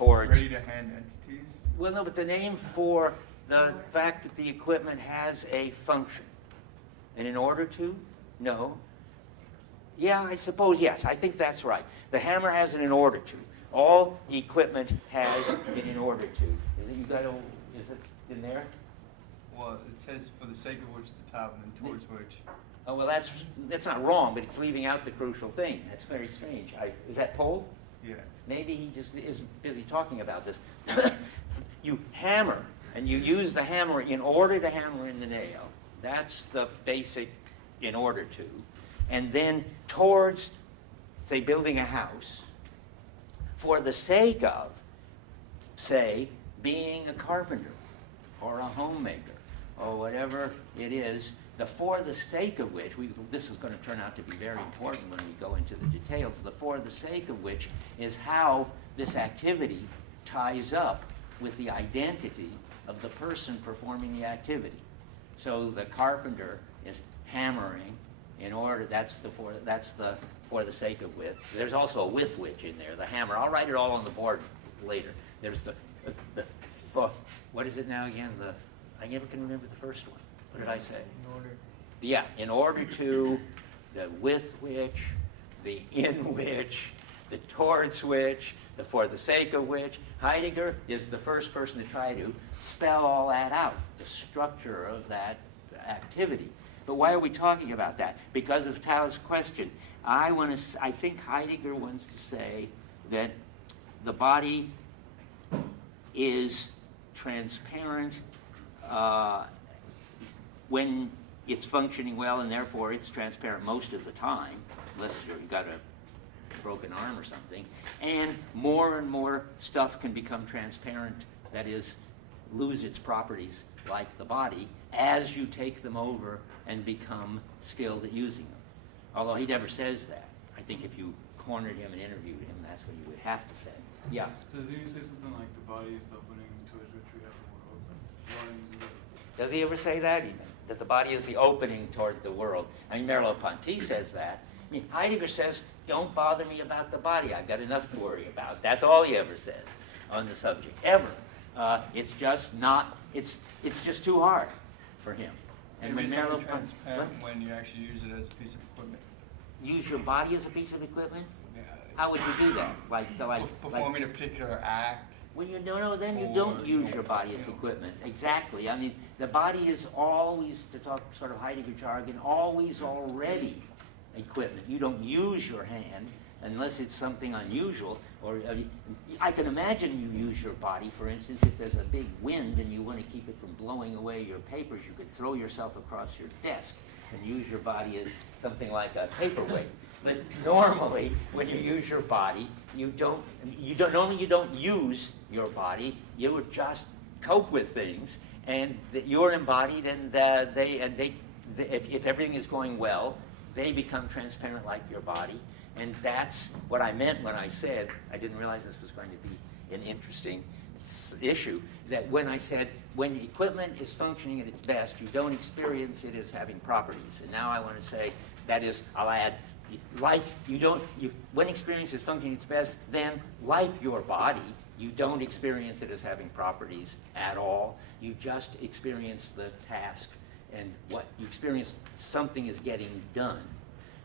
towards... Ready-to-hand entities? Well, no, but the name for the fact that the equipment has a function. And in order to? No. Yeah, I suppose, yes, I think that's right. The hammer has an in order to. All equipment has an in order to. Is it in there? Well, it says for the sake of which the top and then towards which. Oh, well, that's not wrong, but it's leaving out the crucial thing. That's very strange. Is that Pohl? Yeah. Maybe he just isn't busy talking about this. You hammer, and you use the hammer in order to hammer in the nail. That's the basic in order to. And then towards, say, building a house, for the sake of, say, being a carpenter or a homemaker or whatever it is, the for the sake of which, this is going to turn out to be very important when we go into the details, the for the sake of which is how this activity ties up with the identity of the person performing the activity. So the carpenter is hammering in order, that's the for the sake of with. There's also a with which in there, the hammer. I'll write it all on the board later. There's the what is it now again? I never can remember the first one. What did I say? In order. Yeah, in order to, the with which, the in which, the towards which, the for the sake of which. Heidegger is the first person to try to spell all that out, the structure of that activity. But why are we talking about that? Because of Tao's question. I think Heidegger wants to say that the body is transparent when it's functioning well, and therefore it's transparent most of the time, unless you've got a broken arm or something. And more stuff can become transparent, that is, lose its properties like the body, as you take them over and become skilled at using them. Although he never says that. I think if you cornered him and interviewed him, that's what he would have to say. Yeah? So does he say something like the body is the opening towards which we have the world? Does he ever say that even? That the body is the opening toward the world? I mean, Merleau-Ponty says that. I mean, Heidegger says, don't bother me about the body. I've got enough to worry about. That's all he ever says on the subject, ever. It's just not, it's just too hard for him. And it's only transparent when you actually use it as a piece of equipment. Use your body as a piece of equipment? Yeah. How would you do that? Performing a particular act. Well, then you don't use your body as equipment. Exactly. I mean, the body is always, to talk sort of Heidegger jargon, always already equipment. You don't use your hand unless it's something unusual. Or I can imagine you use your body, for instance, if there's a big wind and you want to keep it from blowing away your papers, you could throw yourself across your desk and use your body as something like a paperweight. But normally, when you use your body, you don't use your body. You would just cope with things, and you're embodied, and if everything is going well, they become transparent like your body. And that's what I meant when I said, I didn't realize this was going to be an interesting issue, that when I said, when equipment is functioning at its best, you don't experience it as having properties. And now I want to say, that is, I'll add, when experience is functioning at its best, then like your body, you don't experience it as having properties at all. You just experience the task, and what you experience, something is getting done.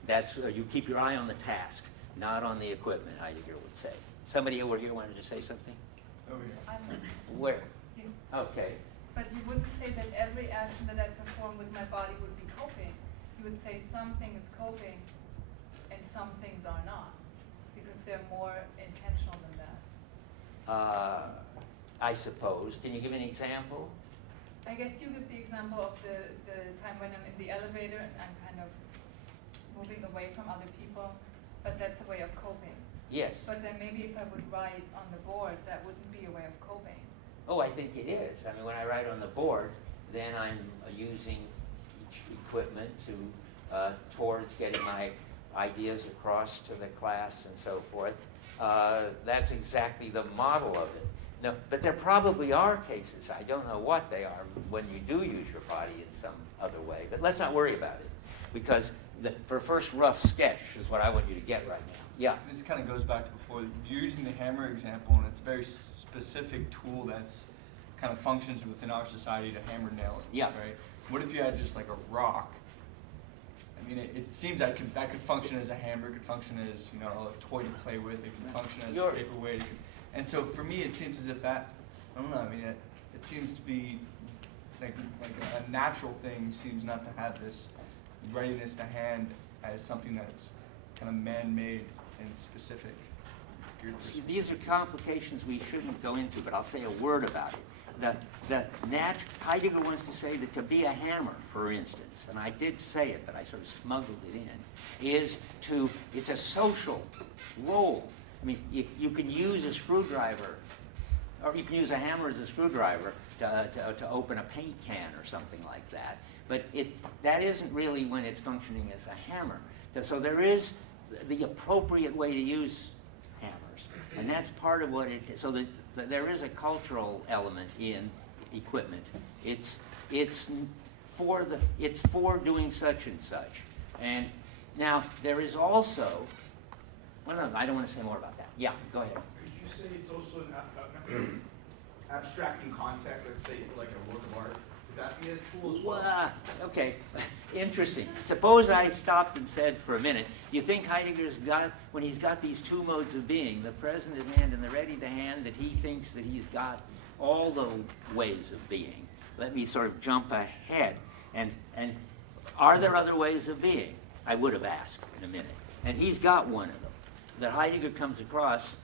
That's, you keep your eye on the task, not on the equipment, Heidegger would say. Somebody over here wanted to say something? Over here. Where? You. Okay. But you wouldn't say that every action that I perform with my body would be coping. You would say something is coping and some things are not, because they're more intentional than that. I suppose. Can you give an example? I guess you give the example of the time when I'm in the elevator and I'm kind of moving away from other people, but that's a way of coping. Yes. But then maybe if I would write on the board, that wouldn't be a way of coping. Oh, I think it is. I mean, when I write on the board, then I'm using each equipment to towards getting my ideas across to the class and so forth. That's exactly the model of it. No, but there probably are cases, I don't know what they are, when you do use your body in some other way. But let's not worry about it, because for first rough sketch is what I want you to get right now. Yeah. This kind of goes back to before, you're using the hammer example, and it's a very specific tool that's kind of functions within our society to hammer nails. Yeah. Right? What if you had just like a rock? I mean, it seems that could function as a hammer, it could function as, you know, a toy to play with, it could function as a paperweight. And so for me, it seems as if that, I don't know, I mean, it seems to be like a natural thing seems not to have this readiness to hand as something that's kind of man-made and specific. Geared for See, specific. these are complications we shouldn't go into, but I'll say a word about it. Heidegger wants to say that to be a hammer, for instance, and I did say it, but I sort of smuggled it in, it's a social role. I mean, you can use a screwdriver, or you can use a hammer as a screwdriver to open a paint can or something like that. But that isn't really when it's functioning as a hammer. So there is the appropriate way to use hammers, and that's part of what it is. So there is a cultural element in equipment. It's for doing such and such. And now there is also, well, no, I don't want to say more about that. Yeah, go ahead. Could you say it's also an abstracting context, let's say like a work of art? Would that be a tool as well? Well, okay, interesting. Suppose I stopped and said for a minute, you think Heidegger's got, when he's got these two modes of being, the present at hand and the ready to hand, that he thinks that he's got all the ways of being? Let me sort of jump ahead. And are there other ways of being? I would have asked in a minute. And he's got one of them that Heidegger comes across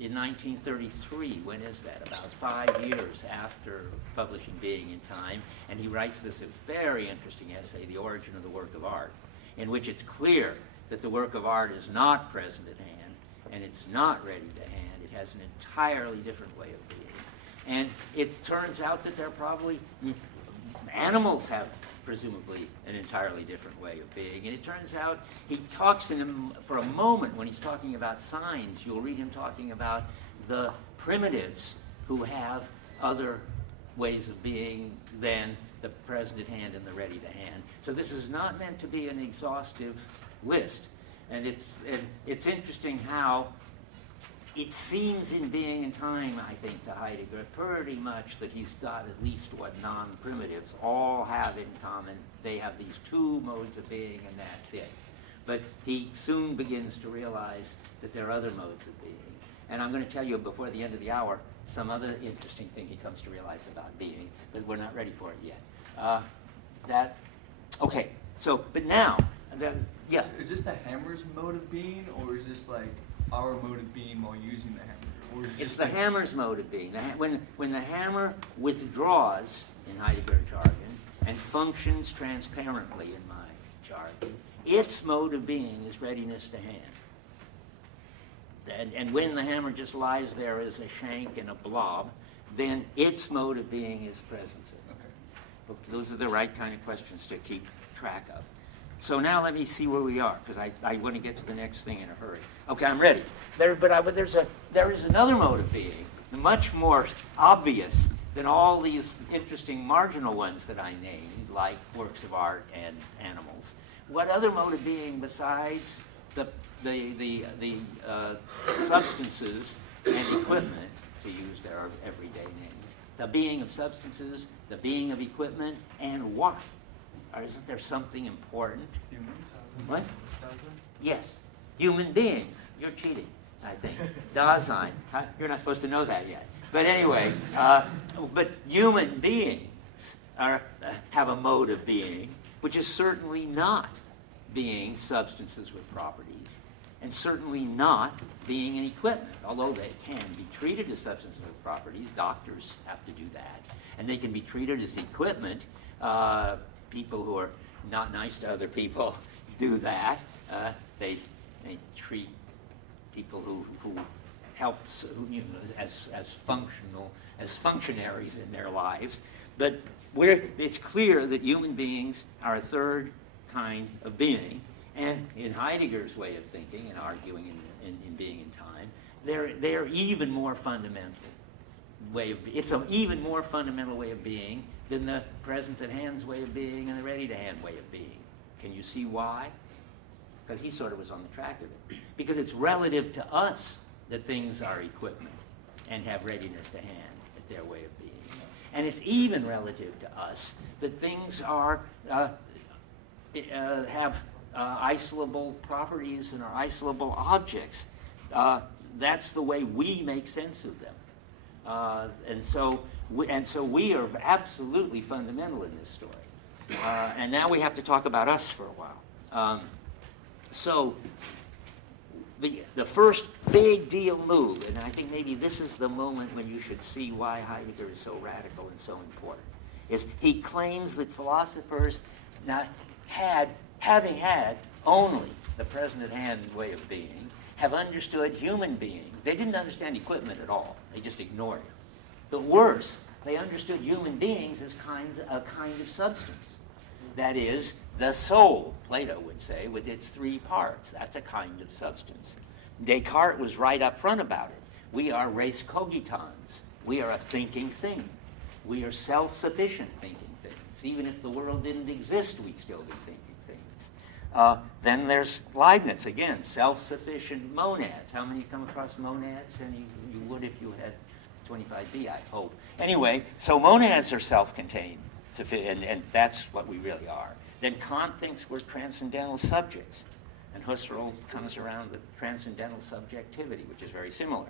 in 1933. When is that? About 5 years after publishing Being in Time. And he writes this very interesting essay, The Origin of the Work of Art, in which it's clear that the work of art is not present at hand, and it's not ready to hand. It has an entirely different way of being. And it turns out that they're probably, animals have presumably an entirely different way of being. And it turns out he talks for a moment when he's talking about signs, you'll read him talking about the primitives who have other ways of being than the present at hand and the ready to hand. So this is not meant to be an exhaustive list. And it's interesting how it seems in Being in Time, I think, to Heidegger, pretty much that he's got at least what non-primitives all have in common. They have these two modes of being, and that's it. But he soon begins to realize that there are other modes of being. And I'm going to tell you before the end of the hour some other interesting thing he comes to realize about being, but we're not ready for it yet. Okay, so, but now, yeah. Is this the hammer's mode of being, or is this like our mode of being while using the hammer? Or is it It's just the hammer's mode of being. When the hammer withdraws, in Heidegger jargon, and functions transparently in my jargon, its mode of being is readiness to hand. And when the hammer just lies there as a shank and a blob, then its mode of being is presence. Okay. Those are the right kind of questions to keep track of. So now let me see where we are, because I want to get to the next thing in a hurry. Okay, I'm ready. There is another mode of being, much more obvious than all these interesting marginal ones that I named, like works of art and animals. What other mode of being besides the substances and equipment, to use their everyday names, the being of substances, the being of equipment, and what? Or isn't there something important? Humans? What? Dasein? Yes, human beings. You're cheating, I think. Dasein. You're not supposed to know that yet. But anyway, but human beings have a mode of being, which is certainly not being substances with properties, and certainly not being an equipment, although they can be treated as substances with properties. Doctors have to do that. And they can be treated as equipment. People who are not nice to other people do that. They treat people who help as functionaries in their lives. But it's clear that human beings are a third kind of being, and in Heidegger's way of thinking and arguing in Being in Time, they're even more fundamental way of it's an even more fundamental way of being than the present at hand's way of being and the ready to hand way of being. Can you see why? because he sort of was on the track of it. Because it's relative to us that things are equipment and have readiness to hand at their way of being. And it's even relative to us that things are, have isolable properties and are isolable objects. That's the way we make sense of them. And so we are absolutely fundamental in this story. And now we have to talk about us for a while. So the first big deal move, and I think maybe this is the moment when you should see why Heidegger is so radical and so important, is he claims that philosophers having had only the present at hand way of being, have understood human beings. They didn't understand equipment at all. They just ignored it. But worse, they understood human beings as a kind of substance. That is, the soul, Plato would say, with its three parts. That's a kind of substance. Descartes was right up front about it. We are res cogitans. We are a thinking thing. We are self-sufficient thinking things. Even if the world didn't exist, we'd still be thinking things. Then there's Leibniz, again, self-sufficient monads. How many come across monads? And you would if you had 25B, I hope. Anyway, so monads are self-contained, and that's what we really are. Then Kant thinks we're transcendental subjects, and Husserl comes around with transcendental subjectivity, which is very similar.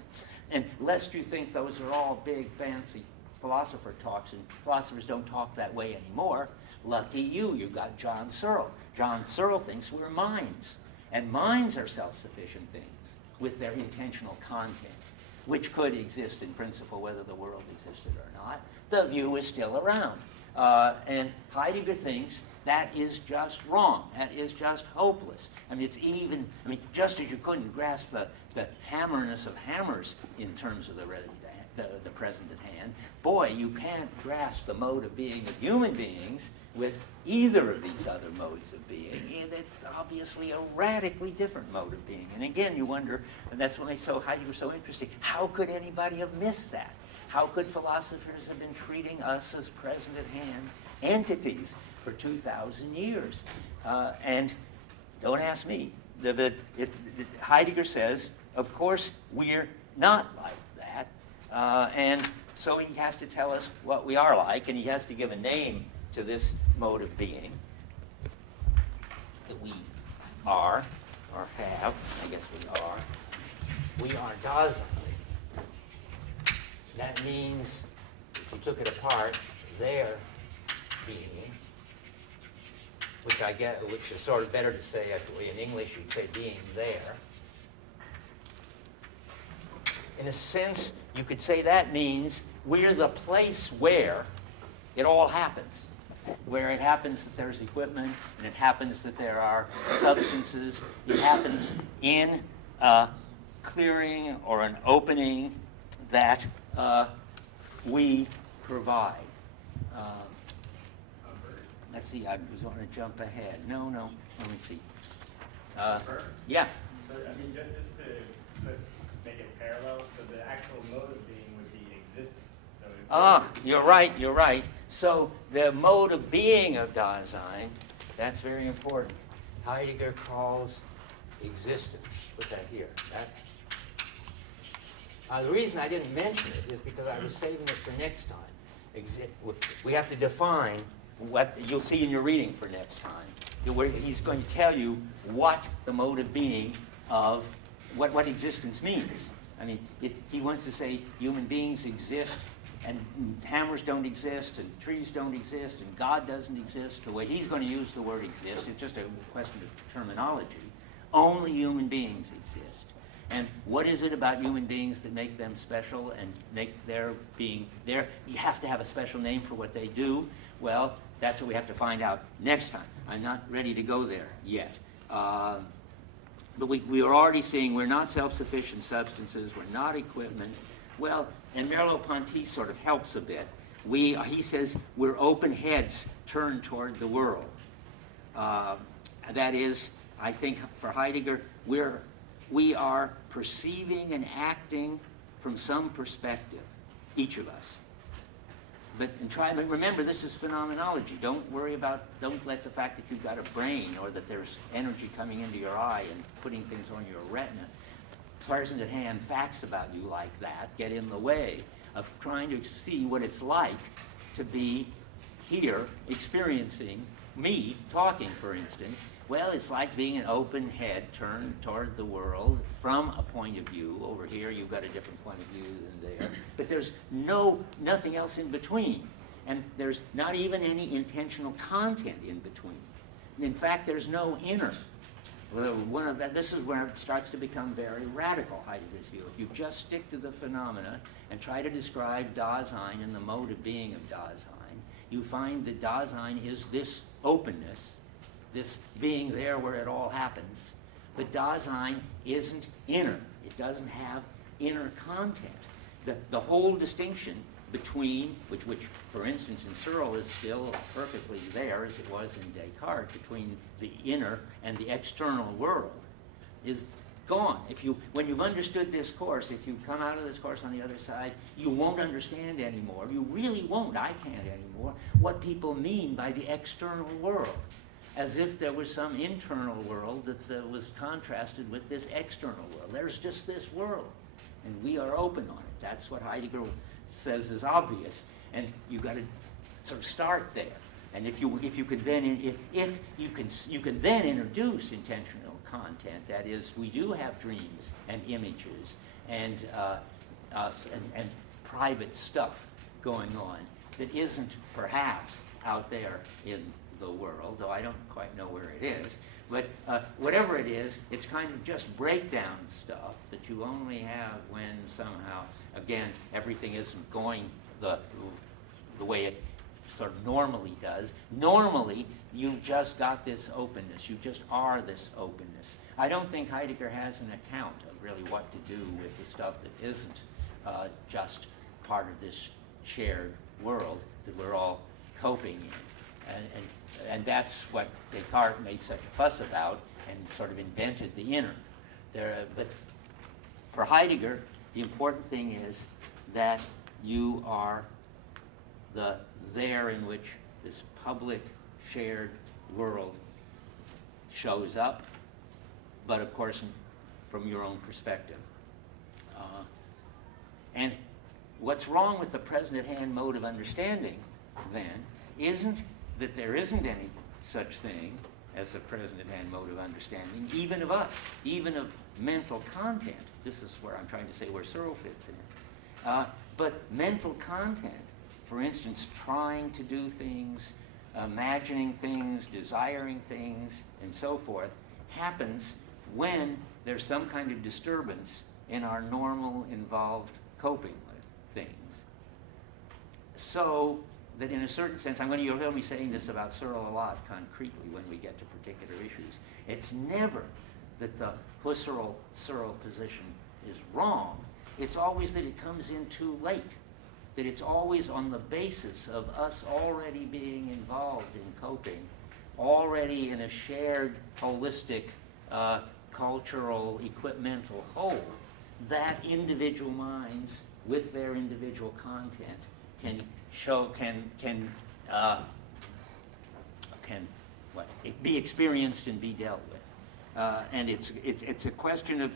And lest you think those are all big, fancy philosopher talks, and philosophers don't talk that way anymore, lucky you, you've got John Searle. John Searle thinks we're minds, and minds are self-sufficient things with their intentional content, which could exist in principle whether the world existed or not. The view is still around. And Heidegger thinks that is just wrong. That is just hopeless. I mean, just as you couldn't grasp the hammerness of hammers in terms of the present at hand, boy, you can't grasp the mode of being of human beings with either of these other modes of being. And it's obviously a radically different mode of being. And again, you wonder, and that's what makes Heidegger so interesting, how could anybody have missed that? How could philosophers have been treating us as present at hand entities for 2,000 years? And don't ask me. Heidegger says, of course, we're not like that. And so he has to tell us what we are like, and he has to give a name to this mode of being that we are, or have. I guess we are. We are Dasein. That means, if you took it apart, their being, which is sort of better to say, actually, in English, you'd say being there. In a sense, you could say that means we're the place where it all happens. Where it happens that there's equipment, and it happens that there are substances. It happens in a clearing or an opening that we provide. Let's see, I was going to jump ahead. No, let me see. Yeah. So, I mean, just to make it parallel, so the actual mode of being would be existence. So You're right. So the mode of being of Dasein, that's very important. Heidegger calls existence. Put that here. The reason I didn't mention it is because I was saving it for next time. We have to define what you'll see in your reading for next time. Where he's going to tell you what the mode of being of what existence means. I mean, he wants to say human beings exist, and hammers don't exist, and trees don't exist, and God doesn't exist. The way he's going to use the word exist, it's just a question of terminology. Only human beings exist. And what is it about human beings that make them special and make their being there? You have to have a special name for what they do. Well, that's what we have to find out next time. I'm not ready to go there yet. But we are already seeing we're not self-sufficient substances. We're not equipment. Well, and Merleau-Ponty sort of helps a bit. He says we're open heads turned toward the world. That is, I think for Heidegger, we are perceiving and acting from some perspective, each of us. and remember, this is phenomenology. Don't let the fact that you've got a brain or that there's energy coming into your eye and putting things on your retina, present at hand facts about you like that, get in the way of trying to see what it's like to be here experiencing me talking, for instance. Well, it's like being an open head turned toward the world from a point of view. Over here, you've got a different point of view than there. But there's nothing else in between. And there's not even any intentional content in between. In fact, there's no inner. This is where it starts to become very radical, Heidegger's view. If you just stick to the phenomena and try to describe Dasein and the mode of being of Dasein, you find that Dasein is this openness, this being there where it all happens. But Dasein isn't inner. It doesn't have inner content. The whole distinction between, which for instance in Searle is still perfectly there as it was in Descartes, between the inner and the external world, is gone. When you've understood this course, if you come out of this course on the other side, you won't understand anymore. You really won't. I can't anymore. What people mean by the external world, as if there was some internal world that was contrasted with this external world. There's just this world, and we are open on it. That's what Heidegger says is obvious, and you've got to sort of start there. And if you can then introduce intentional content, that is, we do have dreams and images and private stuff going on that isn't perhaps out there in the world, though I don't quite know where it is. But whatever it is, it's kind of just breakdown stuff that you only have when somehow, again, everything isn't going the way it sort of normally does. Normally, you've just got this openness. You just are this openness. I don't think Heidegger has an account of really what to do with the stuff that isn't just part of this shared world that we're all coping in. And that's what Descartes made such a fuss about and sort of invented the inner. But for Heidegger, the important thing is that you are the there in which this public shared world shows up, but of course from your own perspective. And what's wrong with the present at hand mode of understanding, then, isn't that there isn't any such thing as a present at hand mode of understanding, even of us, even of mental content. This is where I'm trying to say where Searle fits in. But mental content, for instance, trying to do things, imagining things, desiring things, and so forth, happens when there's some kind of disturbance in our normal involved coping with things. So that in a certain sense, you'll hear me saying this about Searle a lot concretely when we get to particular issues. It's never that the Husserl-Searle position is wrong. It's always that it comes in too late. That it's always on the basis of us already being involved in coping, already in a shared, holistic, cultural, equipmental whole, that individual minds with their individual content can be experienced and be dealt with. And it's a question of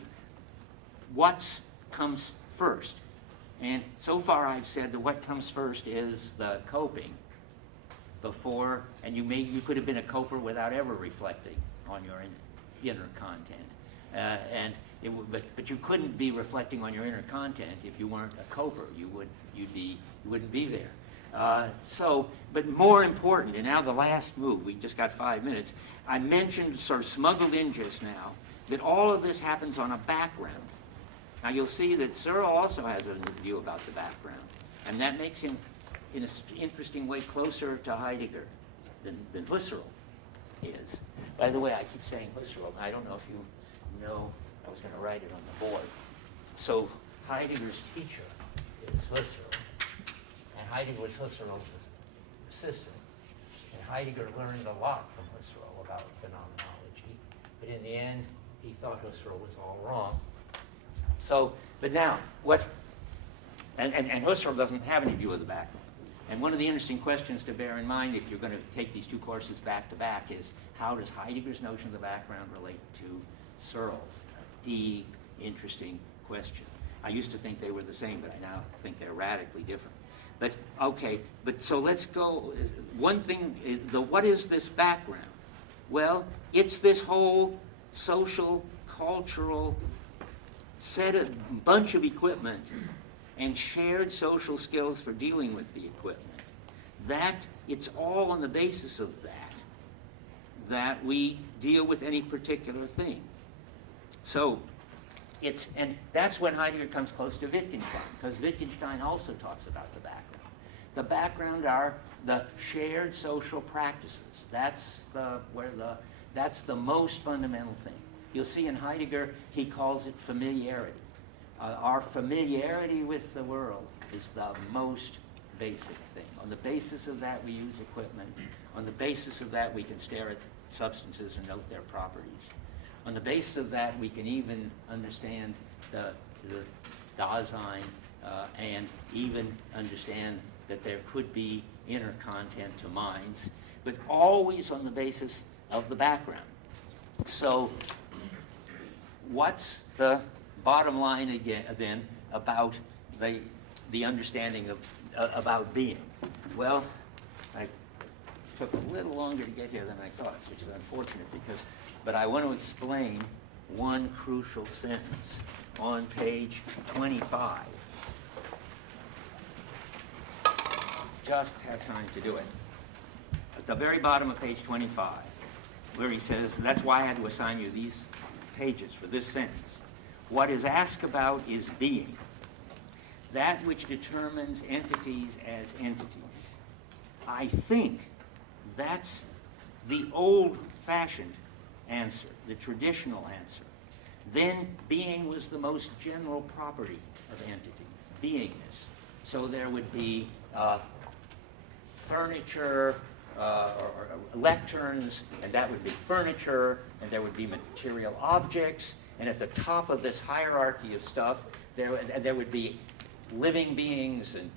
what comes first. And so far I've said that what comes first is the coping before, and you could have been a coper without ever reflecting on your inner content. But you couldn't be reflecting on your inner content if you weren't a coper. You wouldn't be there. But more important, and now the last move, we just got 5 minutes, I mentioned, sort of smuggled in just now, that all of this happens on a background. Now you'll see that Searle also has a view about the background, and that makes him, in an interesting way, closer to Heidegger than Husserl is. By the way, I keep saying Husserl. I don't know if you know, I was going to write it on the board. So Heidegger's teacher is Husserl, and Heidegger was Husserl's assistant. And Heidegger learned a lot from Husserl about phenomenology, but in the end, he thought Husserl was all wrong. So, but now, and Husserl doesn't have any view of the background. And one of the interesting questions to bear in mind if you're going to take these two courses back to back is, how does Heidegger's notion of the background relate to Searle's? Deep, interesting question. I used to think they were the same, but I now think they're radically different. But, okay, but so let's go. One thing, what is this background? Well, it's this whole social, cultural bunch of equipment and shared social skills for dealing with the equipment. It's all on the basis of that we deal with any particular thing. So, and that's when Heidegger comes close to Wittgenstein, because Wittgenstein also talks about the background. The background are the shared social practices. That's the most fundamental thing. You'll see in Heidegger, he calls it familiarity. Our familiarity with the world is the most basic thing. On the basis of that, we use equipment. On the basis of that, we can stare at substances and note their properties. On the basis of that, we can even understand the Dasein and even understand that there could be inner content to minds, but always on the basis of the background. So what's the bottom line again then about the understanding of about being? Well, I took a little longer to get here than I thought, which is unfortunate but I want to explain one crucial sentence on page 25. Just have time to do it. At the very bottom of page 25, where he says, that's why I had to assign you these pages for this sentence. What is asked about is being, that which determines entities as entities. I think that's the old-fashioned answer, the traditional answer. Then being was the most general property of entities, beingness. So there would be furniture or lecterns, and that would be furniture, and there would be material objects, and at the top of this hierarchy of stuff, there would be living beings and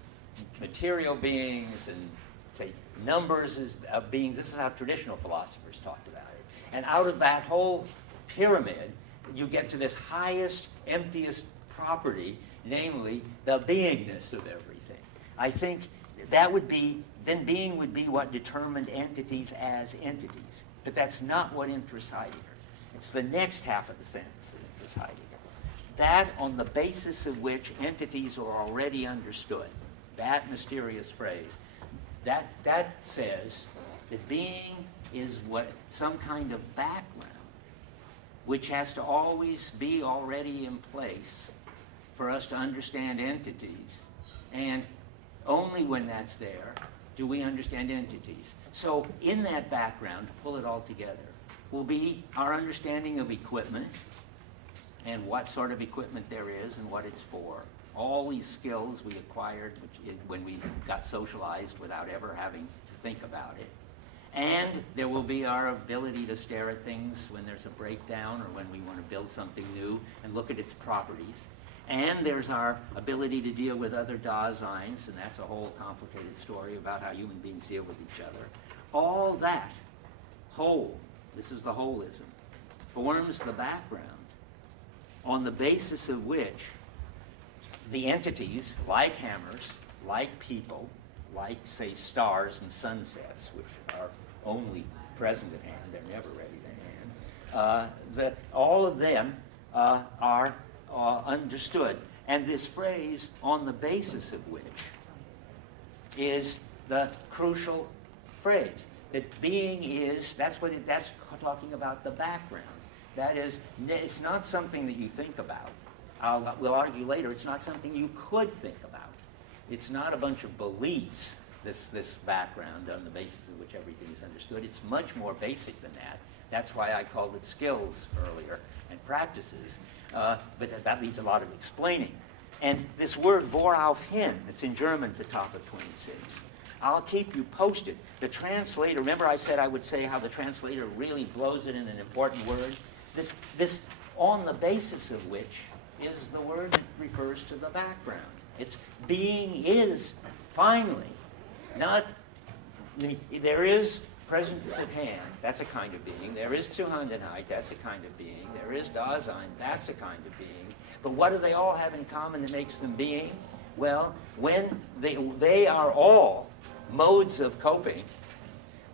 material beings and, say, numbers of beings. This is how traditional philosophers talked about it. And out of that whole pyramid, you get to this highest, emptiest property, namely the beingness of everything. I think that would be, then being would be what determined entities as entities. But that's not what interests Heidegger. It's the next half of the sentence that interests Heidegger. That on the basis of which entities are already understood. That mysterious phrase. That says that being is some kind of background which has to always be already in place for us to understand entities, and only when that's there do we understand entities. So in that background, to pull it all together, will be our understanding of equipment and what sort of equipment there is and what it's for. All these skills we acquired when we got socialized without ever having to think about it. And there will be our ability to stare at things when there's a breakdown or when we want to build something new and look at its properties. And there's our ability to deal with other Daseins, and that's a whole complicated story about how human beings deal with each other. All that whole, this is the holism, forms the background on the basis of which the entities, like hammers, like people, like, say, stars and sunsets, which are only present at hand, they're never ready to hand, all of them are understood. And this phrase, on the basis of which, is the crucial phrase. That being is, that's talking about the background. That is, it's not something that you think about. We'll argue later, it's not something you could think about. It's not a bunch of beliefs, this background on the basis of which everything is understood. It's much more basic than that. That's why I called it skills earlier and practices. But that needs a lot of explaining. And this word vorauf hin, it's in German at the top of 26. I'll keep you posted. The translator, remember I said I would say how the translator really blows it in an important word? This on the basis of which is the word that refers to the background. It's being is finally Not, there is presence at hand, that's a kind of being. There is Zuhandenheit, that's a kind of being. There is Dasein, that's a kind of being. But what do they all have in common that makes them being? Well, when they are all modes of coping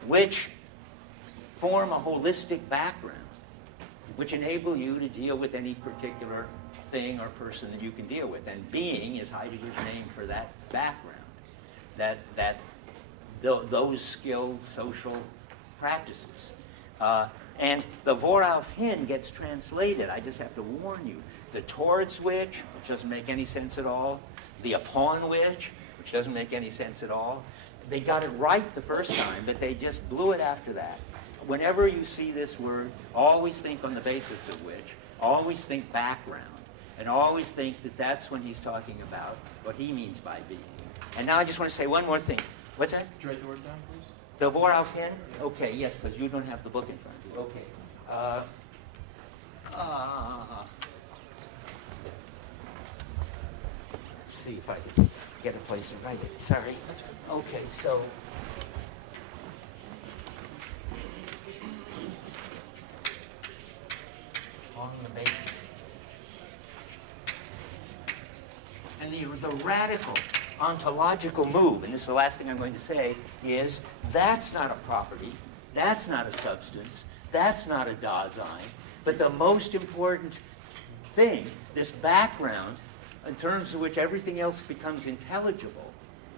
which form a holistic background, which enable you to deal with any particular thing or person that you can deal with. And being is Heidegger's name for that background, those skilled social practices. And the Worauf hin gets translated, I just have to warn you, the towards which doesn't make any sense at all, the upon which doesn't make any sense at all. They got it right the first time, but they just blew it after that. Whenever you see this word, always think on the basis of which, always think background, and always think that that's when he's talking about what he means by being. And now I just want to say one more thing. What's that? Could you write the word down, please? The Worauf hin? Okay, yes, because you don't have the book in front of you. Okay. Let's see if I can get a place to write it. Sorry. Okay, so. On the basis. And the radical ontological move, and this is the last thing I'm going to say, is that's not a property, that's not a substance, that's not a Dasein, but the most important thing, this background, in terms of which everything else becomes intelligible,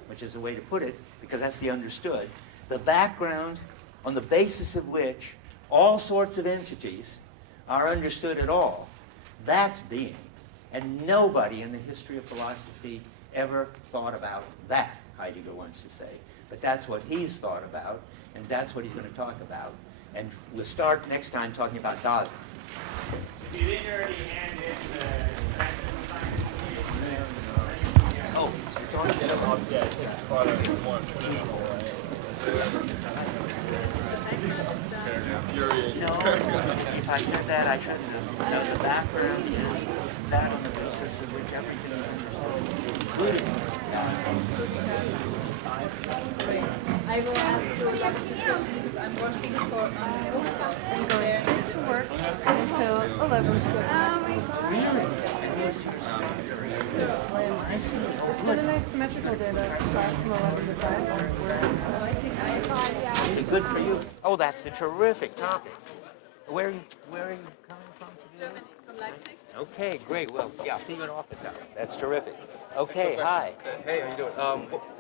which is a way to put it, because that's the understood, the background on the basis of which all sorts of entities are understood at all, that's being. And nobody in the history of philosophy ever thought about that, Heidegger wants to say. But that's what he's thought about, and that's what he's going to talk about. And we'll start next time talking about Dasein. You didn't already hand in the transitional science? Oh, it's on No, if I said that, I shouldn't have. No, the background is that on the basis of which everything is understood, including I will ask you a lot of questions because I'm working for postdoc there to work until 11. It's been a nice symmetrical day, the class from 11 to 5. Good for you. Oh, that's the terrific topic. Where are you coming from today? Germany, from Leipzig. Okay, great. Well, yeah, I'll see you in office hours. That's terrific. Okay, hi. Hey, how you doing?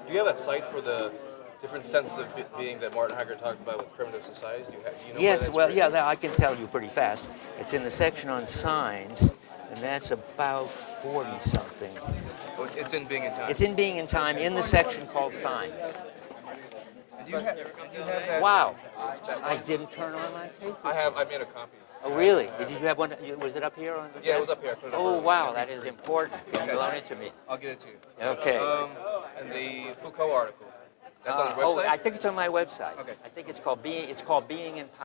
Do you have that site for the different senses of being that Martin Heidegger talked about with primitive societies? Do you know where Yes, that's well, written? yeah, I can tell you pretty fast. It's in the section on signs, and that's about 40-something. Oh, it's in Being and Time. It's in Being and Time, in the section called Signs. Did you have that? Wow. I didn't turn on my tape. I made a copy. Oh, really? Did you have one? Was it up here on the Yeah, it desk? was up here. I put it up Oh, earlier. wow, that is important. Can you loan it to me? I'll get it to you. Okay. And the Foucault article. That's on your Oh, website? I think it's on my website. Okay. I think it's called Being and